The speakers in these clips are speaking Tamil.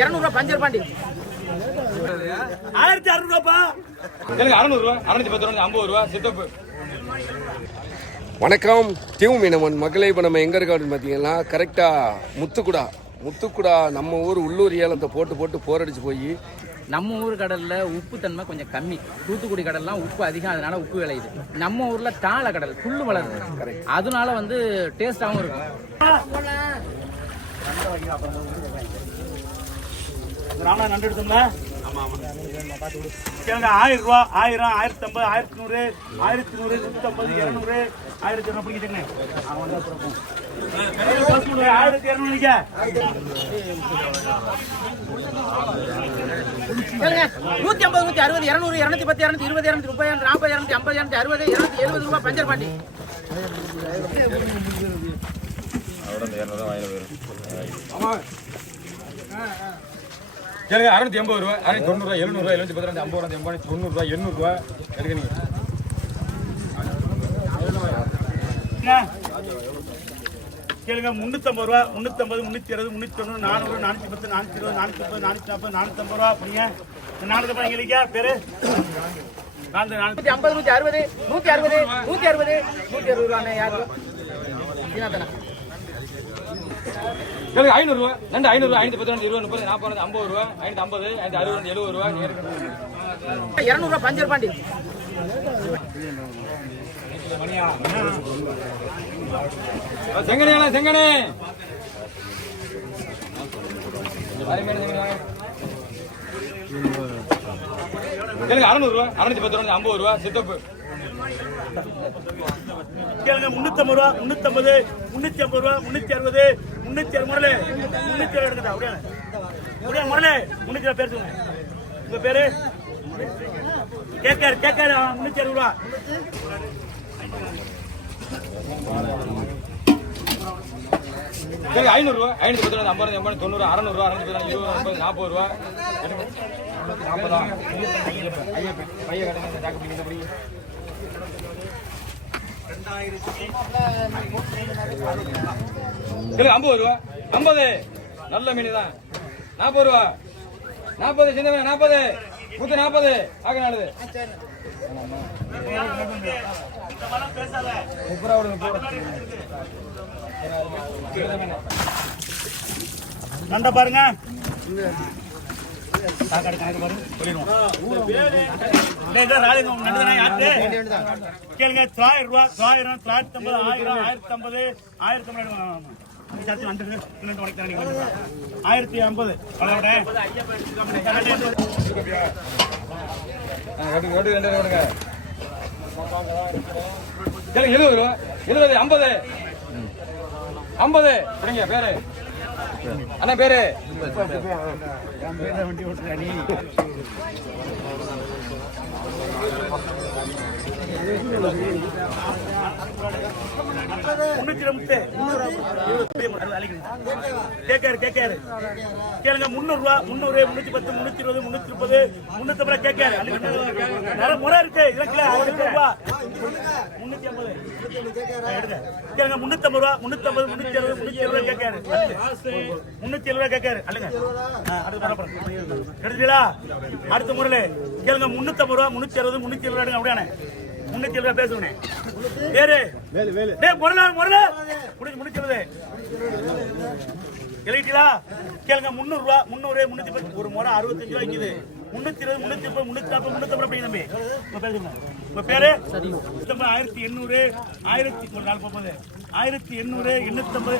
இருநூறுவா பஞ்சர் பாண்டி. ஆயிரத்தி அறுநூறுவாப்பா எனக்கு அறநூறுவா அறுநூத்தி பத்து ரூபா ஐம்பது ரூபா சித்தப்பு வணக்கம். டியூ மீனவன் மக்களை இப்போ நம்ம எங்கே இருக்கோம் அப்படின்னு பார்த்தீங்கன்னா கரெக்டாக முத்துக்குடா. முத்துக்குடா நம்ம ஊர் உள்ளூர் ஏலத்தை போட்டு போட்டு போரடிச்சு போய். நம்ம ஊர் கடல்ல உப்பு தன்மை கொஞ்சம் கம்மி. தூத்துக்குடி கடல்லாம் உப்பு அதிகம் அதனால உப்பு விளையுது. நம்ம ஊர்ல தாழ கடல் புல்லு வளருது. அதனால வந்து டேஸ்டாவும் இருக்கும். ராமனா நண்டு எடுத்தோம்ல? ஆயிரம் ரூபா ஆயிரம் ஆயிரத்தி ஐம்பது ஆயிரத்தி நூறு ஆயிரத்தி நூறு நூத்தி ஐம்பது இருநூறு ஆயிரத்தி இரநூறு பிடிக்கிட்டுங்க ஆயிரத்தி இரநூறுங்க ஏங்க, நூத்தி ஐம்பது நூத்தி அறுபது இருநூறு இருநூத்தி பத்து இருநூத்தி இருபது இருநூத்தி முப்பது இருநூத்தி நாற்பது இருநூத்தி ஐம்பது இருநூத்தி அறுபது இருநூத்தி எழுபது ரூபாய் பஞ்சர் பாண்டி. எனக்கு அறுநூத்தி எண்பது ரூபா அறுநூத்தி தொண்ணூறுவா எழுநூறுவா எழுநூத்தி பத்து ரூபா ஐம்பது ரூபா எண்பது தொண்ணூறுவா எண்ணூறுவா எடுக்க நீங்க கேளுங்க முன்னூத்தம்பது ரூபா முன்னூத்தம்பது முன்னூத்தி இருபது முன்னூத்தி தொண்ணூறு நானூறு நானூத்தி பத்து நானூத்தி இருபது நானூத்தி முப்பது நானூத்தி நாற்பது நானூத்தி ஐம்பது ரூபா அப்படிங்க நானூத்தி ஐம்பது எங்க பேரு? நூத்தி ஐம்பது நூத்தி அறுபது நூத்தி அறுபது நூத்தி அறுபது நூத்தி அறுபது ரூபாண்ணே யாரு? எனக்கு ஐநூறுவா ரெண்டு ஐநூறுவா ஐநூத்தி பத்து இருபது முப்பது நாற்பது ஐம்பது ரூபா ஐநூத்தி ஐம்பது ஐநூத்தி அறுபது எழுபது ரூபா. இருநூறுவா பஞ்சர் பாண்டி செங்கனே செங்கனே. எனக்கு அறுநூறுவா அறுநூத்தி பத்து ரூபா ஐம்பது ரூபா சித்தப்பு கேளுங்க முன்னூத்தம்பது ரூபா முன்னூத்தம்பது முன்னூத்தி ஐம்பது ரூபா முன்னூத்தி அறுபது முன்னூத்தி அறுபது முரளி முன்னூத்தி எடுக்குதா அப்படியே அப்படியே முரளி முன்னூத்தி பேர் சொல்லுங்க உங்க பேரு கேட்காரு கேட்காரு முன்னூத்தி அறுபது ரூபா எனக்கு ஐநூறுவா ஐநூத்தி பத்து ரூபா ஐம்பது எண்பது தொண்ணூறு அறநூறுவா அறுநூத்தி பத்து இருபது முப்பது நாற்பது ரூபா நாற்பதா பையன் கடைங்க ஜாக்கு பிடிங்க பிடி சரி ஐம்பது ரூபா. ஐம்பது. நல்ல மீன் தான் நாற்பது ரூபா. நாற்பது சின்ன மீன் நாற்பது. புத்து நாற்பது. ஆக நாளுது முப்பது நண்டை பாருங்க. கேளுங்க தொள்ளாயிரம் ரூபா தொள்ளாயிரம் தொள்ளாயிரத்தி ஐம்பது ஆயிரம் ஆயிரத்தி ஐம்பது ஆயிரத்தி ஐம்பது ஆயிரத்தி ஐம்பது. ரெண்டு எழுபது ரூபா எழுபது ஐம்பது. ஐம்பது. பேரு அண்ணா பேரு? கேட்காரு கேட்காரு கேளுங்க முந்நூறு ரூபா முந்நூறு முன்னூத்தி பத்து முன்னூத்தி இருபது முன்னூத்தி முப்பது முன்னூத்தி ஐம்பது கேட்காரு நிறைய முறை இருக்கு இலக்கில ஆயிரத்தி ரூபா முன்னூத்தி ஐம்பது. கேளுங்க முன்னூத்தி ஐம்பது ரூபா முன்னூத்தி ஐம்பது முன்னூத்தி அறுபது முன்னூத்தி எழுபது கேட்காரு முன்னூத்தி எழுபது கேட்காரு அல்லங்க அடுத்த முறை எடுத்துட்டீங்களா அடுத்த முறையில கேளுங்க முன்னூத்தி ரூபா முன்னூத்தி அறுபது முன்னூத்தி எழுபது எடுங்க அப்படியானே முன்னூத்தி எழுபது பேசுவேன் பேரு டேய் முரளா முரளா முடிஞ்சு முடிச்சிருது எழுதிட்டீங்களா கேளுங்க முந்நூறு ரூபா முந்நூறு முன்னூத்தி பத்து ஒரு முறை அறுபத்தஞ்சு ரூபா முன்னூத்தி இருபது முன்னூத்தி முப்பது முன்னூத்தி நாற்பது முன்னூத்தி ஐம்பது தம்பி உங்க பேர் உங்க ஆயிரத்தி எண்ணூறு ஆயிரத்தி ஒரு நாள் போகுது ஆயிரத்தி எண்ணூறு எண்ணூத்தி ஐம்பது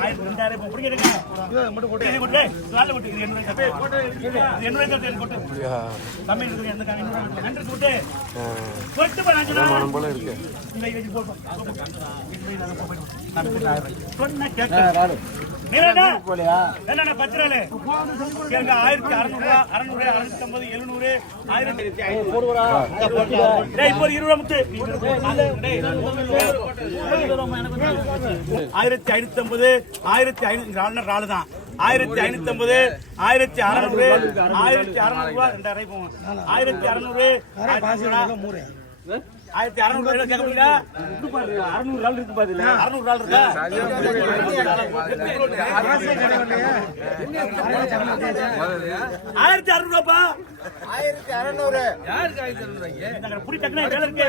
ஆயிரத்தி ரெண்டாயிரம் இப்போ பிடிக்கிறீங்க இது கொண்டு நாலு கொட்டு இது எண்ணூறு இது எண்ணூறு கட்டு எனக்கு கொட்டு தம்பி இருக்குது எந்த காரணம் எண்ணூறு நன்றி கொட்டு கொட்டு பா, நான் சொன்னா. போல இருக்கு. இந்த இது போட்டோம். சொன்ன கேட்க. என்னண்ணா, பத்து ஆயிரத்தி அறுநூறு ரூபா, அறுநூறு, அறுநூத்தி ஐம்பது, எழுநூறு, ஆயிரத்தி ஐநூறு. டேய், இப்போ ஒரு இருபது முத்து. ஆயிரத்தி ஐநூத்தி ஐம்பது ஆயிரத்தி ஐநூத்தி ராலு ராலு தான். ஆயிரத்தி ஐநூத்தி ஐம்பது ஆயிரத்தி அறுநூறு ஆயிரத்தி அறுநூறு ரூபா ரெண்டாயிரம் போவோம் ஆயிரத்தி அறுநூறு ஆயிரத்தி அறுநூறு ரூபாய் கேட்க முடியல. இது பாரு அறுநூறு நாள் இருக்கு அறுநூறு நாள் இருக்கா? ஆயிரத்தி அறுநூறு. ரூபாப்பா ஆயிரத்தி அறநூறு புடி டக்குனு வேலை இருக்கு.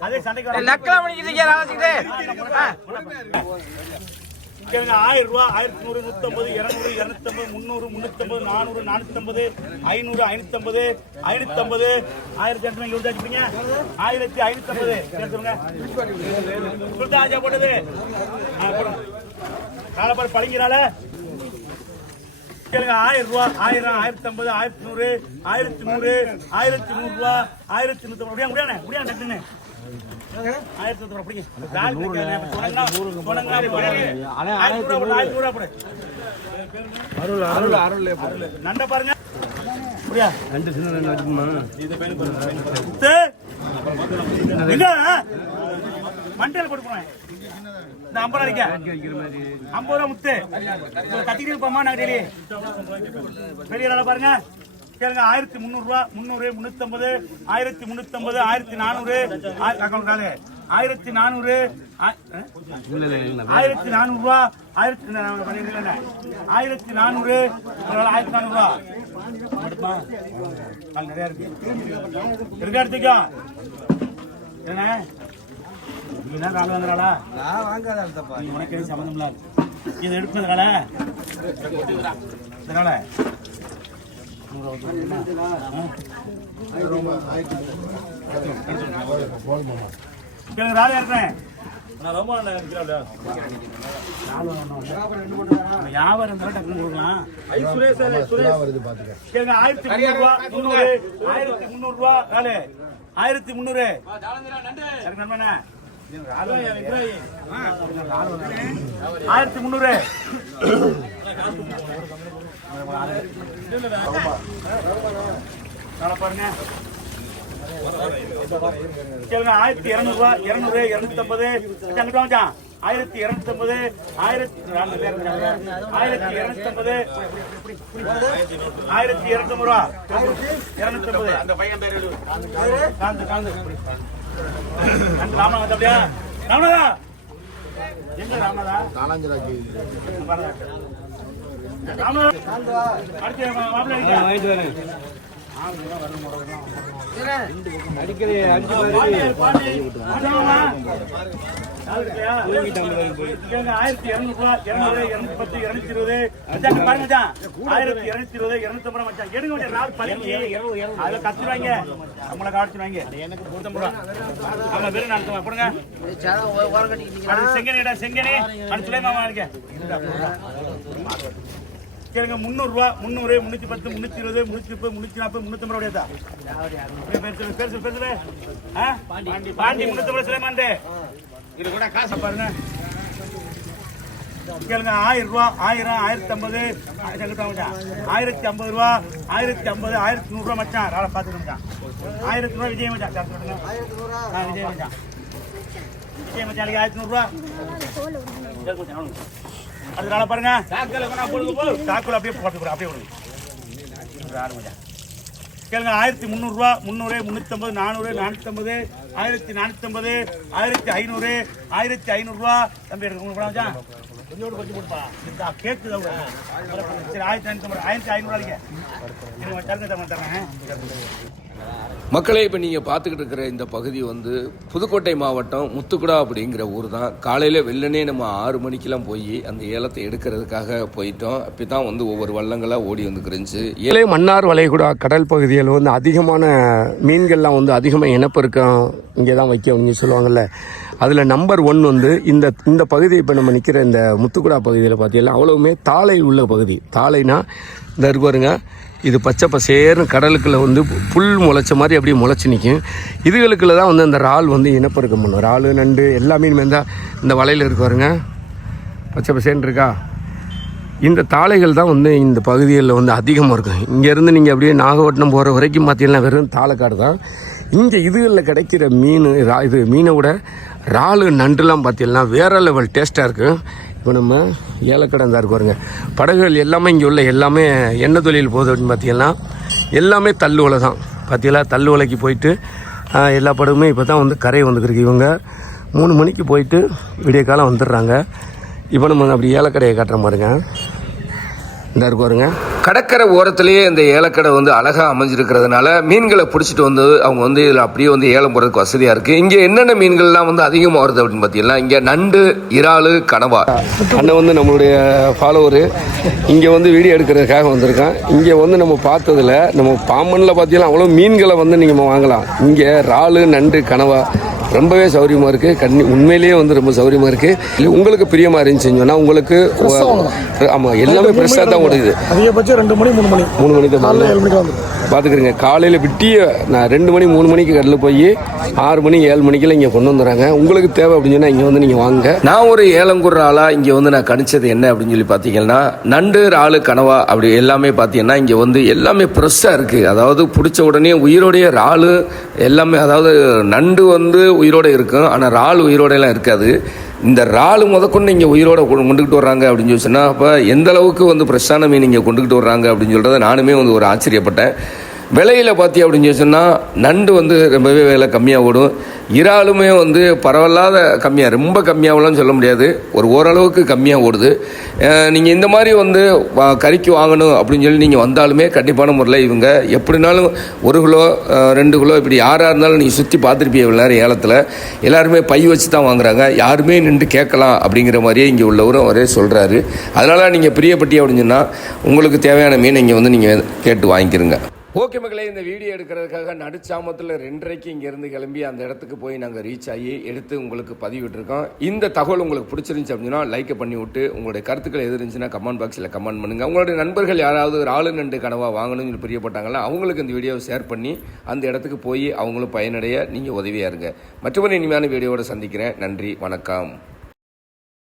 அதே சண்டைக்கு பண்ணிக்கிட்டு ராசிக்கிட்டே கேளுங்க ஆயிரம் ரூபா ஆயிரத்தி நூறு நூத்தம்பது இருநூறு இருநூத்தம்பது முந்நூறு முன்னூத்தம்பது நானூறு நானூத்தம்பது ஐநூறு ஐநூத்தம்பது ஐநூத்தம்பது. ஆயிரத்தி எட்டு இருபது வச்சுப்பீங்க ஆயிரத்தி ஐநூத்தம்பது. சொல்லுங்க. சுல்தாஜா போட்டது. காலப்பாடு பழங்கிறால கேளுங்க ஆயிரம் ரூபா ஆயிரம் ஆயிரத்தி ஐம்பது ஆயிரத்தி நூறு ஆயிரத்தி நூறு ஆயிரத்தி நூறு ரூபா ஆயிரத்தி நூத்தி முடியா முடியாண்ணே முடியா டக்குன்னு ஆயிரத்தி நூத்தி பிடிங்க ஆயிரத்தி போடு, ஆயிரத்தி ரூபா போடு அருள் அருள் நண்ட பாருங்க முடியா ரெண்டு சின்ன ரெண்டு வச்சுமா மண்டல் எங்க? இந்த ஐம்பது ரூபாய்க்கு. ஐம்பது ரூபா முத்து. கத்திக்கிட்டு இருப்போமா நாங்க டெய்லி பெரிய ஆளா பாருங்க. கேளுங்க ஆயிரத்தி முந்நூறுரூவா முந்நூறு முந்நூற்றம்பது ஆயிரத்தி முன்னூத்தம்பது ஆயிரத்தி நானூறு ஆ- அக்கௌண்ட் காலு. ஆயிரத்தி நானூறு ஆ- ஆயிரத்தி நானூறுரூவா ஆயிரத்தி பண்ணிருக்கேன். ஆயிரத்தி நானூறு ஆயிரத்தி நானூறுபா நிறையா இருக்கு. இருக்கா எடுத்துக்கோ. என்ன என்ன கால் வாங்குறாளா? நான் வாங்காதப்பா நீ உனக்கு எதுவும் சம்மந்தம் இல்லாது இது எடுப்பதுனால இதனால கேளுங்க ராஜா இருக்கிறேன் நான் ரொம்ப வியாபாரம் கொடுக்கலாம். ஆயிரத்தி முந்நூறு ஆயிரத்தி முந்நூறு. ஆயிரத்தி முந்நூறு ஆயிரத்தி முந்நூறு. பாருங்க. ஆயிரத்தி இருநூறு ரூபா இருநூறு அங்கிட்டு வாங்க. ஆயிரத்தி இருநூத்தம்பது ஆயிரத்தி ஆயிரத்தி இருநூத்தம்பது. ஆயிரத்தி இருநூத்தம்பது ரூபா. இருநூத்தம்பது. அந்த பையன் பேரு காந்து காந்து. காந்து ராமநாதன் வந்து அப்படியா? ராமநாதா! எங்க ராமநாதா? பாருங்க. ராமநாதா! அடுத்து மாப்பிள்ளை அடிக்கடி அடிச்சு ஆயிரத்தி இருநூறு இருநூத்தி பத்து இருநூத்தி இருபது பாருங்க ஆயிரத்தி இருநூத்தி இருபது இருநூத்தி ஐம்பது மச்சான் எடுங்க நாள் பழகி அதை கத்துவாங்க நம்மளை காடிச்சுவாங்க எனக்கு நூத்தம்பது ரூபா வெறும் நடத்துவா போடுங்க இருக்கேன் கேளுங்க முந்நூறு ரூபா முந்நூறு முன்னூத்தி பத்து முன்னூத்தி இருபது முன்னூத்தி முப்பது முன்னூத்தி நாற்பது ஐம்பது ரூபாய் பேர் சொல்லு பேர் சொல்லு ஆ? பாண்டி முன்னூத்தி ஐம்பது சுலைமான்டே இது கூட காசை பாருங்க. கேளுங்க ஆயிரம் ரூபா ஆயிரம் ஆயிரத்தி ஐம்பது ஆயிரத்தி ஐம்பது ரூபா. ஆயிரத்தி ஐம்பது ஆயிரத்தி நூறு ரூபா மச்சான். ராளை பார்த்துட்டு மச்சான் ஆயிரத்தி ரூபா விஜய் மச்சான். விஜய் மச்சான். விஜய் மச்சான் ஆயிரத்தி நூறுரூவா நாளை பாருங்க. சாக்குல அப்படியே போட்டு அப்படியே விடுங்க. கேளுங்க ஆயிரத்தி முந்நூறுரூவா முந்நூறு முந்நூற்றம்பது நானூறு நானூற்றம்பது ஆயிரத்தி நானூற்றம்பது ஆயிரத்தி ஐநூறு ஆயிரத்தி ஐநூறுரூவா தம்பி எடுக்க உங்களுக்கு கொஞ்சோடு கொஞ்சம் போட்டுப்பா இந்த கேக்கு தான் விடுறேன். சரி ஆயிரத்தி ஐநூற்றம்பது ஆயிரத்தி ஐநூறுவாய்க்கு இருங்க தருங்க தரேன் தரேன். மக்களே இப்போ நீங்கள் பார்த்துக்கிட்டு இருக்கிற இந்த பகுதி வந்து புதுக்கோட்டை மாவட்டம் முத்துக்குடா அப்படிங்கிற ஊர் தான். காலையில் வெள்ளனே நம்ம ஆறு மணிக்கெல்லாம் போய் அந்த ஏலத்தை எடுக்கிறதுக்காக போயிட்டோம். அப்படி தான் வந்து ஒவ்வொரு வள்ளங்களாக ஓடி வந்துக்கிருந்துச்சு ஏழை மன்னார் வளைகுடா கடல் பகுதியில் வந்து அதிகமான மீன்கள்லாம் வந்து அதிகமாக இனப்பெருக்கம் இங்கே தான் வைக்க அவங்க சொல்லுவாங்கல்ல. அதில் நம்பர் ஒன் வந்து இந்த இந்த பகுதி இப்போ நம்ம நிற்கிற இந்த முத்துக்குடா பகுதியில் பார்த்தீங்கன்னா அவ்வளவுமே தாளை உள்ள பகுதி. தாளைனா இந்த இருக்கு பாருங்க இது பச்சை பசேர்னு கடலுக்குள்ளே வந்து புல் முளைச்ச மாதிரி அப்படியே முளைச்சி நிற்கும் இதுகளுக்குள்ள தான் வந்து அந்த இறால் வந்து இனப்பெருக்கம் பண்ணும். இறால் நண்டு எல்லா இனிமேல் தான் இந்த வலையில் இருக்கு பாருங்க. பச்சை பசேன்னு இருக்கா? இந்த தாளைகள் தான் வந்து இந்த பகுதிகளில் வந்து அதிகமாக இருக்கும். இங்கேருந்து நீங்கள் அப்படியே நாகப்பட்டினம் போகிற வரைக்கும் பார்த்தீங்கன்னா வெறும் தாளைக்காடு தான். இங்கே இதுகளில் கிடைக்கிற மீன் ரா இது மீனை விட இறாலு நண்டுலாம் பார்த்தீங்கன்னா வேற லெவல் டேஸ்ட்டாக இருக்கும் இப்போ நம்ம ஏலக்கடை தான் இருக்கு பாருங்க. படகுகள் எல்லாமே இங்கே உள்ள எல்லாமே எண்ணெய் தொழில் போகுது அப்படின்னு பார்த்தீங்கன்னா எல்லாமே தள்ளு உலை தான். பார்த்தீங்களா தள்ளு உலைக்கு போயிட்டு எல்லா படகுமே இப்போ தான் வந்து கரை வந்துருக்கு இவங்க மூணு மணிக்கு போயிட்டு விடிய காலம் வந்துடுறாங்க. இப்போ நம்ம அப்படி ஏலக்கடையை காட்டுற மாதிரிங்க இந்த இருக்கு பாருங்க. கடற்கரை ஓரத்திலேயே இந்த ஏலக்கடை வந்து அழகா அமைஞ்சிருக்கிறதுனால மீன்களை பிடிச்சிட்டு வந்து அவங்க வந்து இதில் அப்படியே வந்து ஏலம் போடுறதுக்கு வசதியாக இருக்குது இங்கே என்னென்ன மீன்கள்லாம் வந்து அதிகமாக வருது அப்படின்னு பார்த்தீங்கன்னா இங்கே நண்டு இறாலு கனவா. அண்ணன் வந்து நம்மளுடைய ஃபாலோவரு இங்கே வந்து வீடியோ எடுக்கிறதுக்காக வந்திருக்கான். இங்கே வந்து நம்ம பார்த்ததுல நம்ம பாம்பனில் பார்த்தீங்கன்னா அவ்வளோ மீன்களை வந்து நீங்கள் வாங்கலாம். இங்கே இறாலு நண்டு கனவா ரொம்பவே சௌரியமாக இருக்குது கண்ணி உண்மையிலேயே வந்து ரொம்ப சௌரியமாக இருக்குது உங்களுக்கு பிரியமாக இருந்துச்சுன்னு சொன்னால் உங்களுக்கு ஆமாம் எல்லாமே ஃப்ரெஷ்ஷாக தான் ஓடுது. அதிகபட்சம் ரெண்டு மணி மூணு மணி. மூணு மணிக்கு தான் ஏழு மணிக்கு வந்து பார்த்துக்கிறீங்க காலையில் விட்டிய நான் ரெண்டு மணி மூணு மணிக்கு கடலில் போய் ஆறு மணி ஏழு மணிக்கெல்லாம் இங்கே கொண்டு வந்துடுறாங்க. உங்களுக்கு தேவை அப்படின்னு சொன்னால் இங்கே வந்து நீங்கள் வாங்க. நான் ஒரு ஏலங்குற ஆளா இங்கே வந்து நான் கணிச்சது என்ன அப்படின்னு சொல்லி பார்த்தீங்கன்னா நண்டு இறாலு கனவா அப்படி எல்லாமே பார்த்தீங்கன்னா இங்கே வந்து எல்லாமே ஃப்ரெஷ்ஷாக இருக்குது அதாவது பிடிச்ச உடனே உயிரோடைய இறாலு எல்லாமே அதாவது நண்டு வந்து உயிரோட இருக்கும் ஆனால் இறால் உயிரோடையெல்லாம் இருக்காது. இந்த இறாலு முதற்கொண்டு இங்கே உயிரோட கொண்டு- கொண்டுகிட்டு வர்றாங்க அப்படின்னு சொல்லி சொன்னால் அப்போ எந்த அளவுக்கு வந்து ஃப்ரெஷ்ஷான மீன் இங்கே கொண்டுகிட்டு வர்றாங்க அப்படின்னு சொல்கிறத நானுமே வந்து ஒரு ஆச்சரியப்பட்டேன். விலையில் பார்த்தி அப்படின்னு சொல்லி சொன்னால் நண்டு வந்து ரொம்பவே விலை கம்மியாக ஓடும். இறாலுமே வந்து பரவாயில்லாத கம்மியாக ரொம்ப கம்மியாகலாம் சொல்ல முடியாது. ஒரு ஓரளவுக்கு கம்மியாக ஓடுது. நீங்கள் இந்த மாதிரி வந்து கறிக்கு வாங்கணும் அப்படின்னு சொல்லி நீங்கள் வந்தாலுமே கண்டிப்பான முறையில் இவங்க எப்படினாலும் ஒரு கிலோ ரெண்டு கிலோ இப்படி யாராக இருந்தாலும் நீங்கள் சுற்றி பார்த்துருப்பீங்க எல்லாரும் ஏலத்தில். எல்லாருமே பை வச்சு தான் வாங்குறாங்க. யாருமே நின்று கேட்கலாம் அப்படிங்கிற மாதிரியே இங்கே உள்ளவரும் அவரே சொல்கிறாரு அதனால் நீங்கள் பிரியப்பட்டி அப்படின்னு சொன்னால் உங்களுக்கு தேவையான மீன் இங்கே வந்து நீங்கள் கேட்டு வாங்கிக்கிறங்க. ஓகே மக்களே இந்த வீடியோ எடுக்கிறதுக்காக நடுச்சாமத்தில் ரெண்டரைக்கு இங்கேருந்து கிளம்பி அந்த இடத்துக்கு போய் நாங்கள் ரீச் ஆகி எடுத்து உங்களுக்கு பதிவிட்டுருக்கோம். இந்த தகவல் உங்களுக்கு பிடிச்சிருந்துச்சி அப்படின்னா லைக் பண்ணி விட்டு உங்களுடைய கருத்துக்கள் எது இருந்துச்சுன்னா கமெண்ட் பாக்ஸில் கமெண்ட் பண்ணுங்கள் உங்களுடைய நண்பர்கள் யாராவது ஒரு ஆளு நண்டு கனவாக வாங்கணும்னு சொல்லி பிரியப்பட்டாங்களா அவங்களுக்கு இந்த வீடியோவை ஷேர் பண்ணி அந்த இடத்துக்கு போய் அவங்களும் பயனடைய நீங்கள் உதவியாக இருங்க. மற்றபடி இனிமையான வீடியோவோட சந்திக்கிறேன். நன்றி வணக்கம்.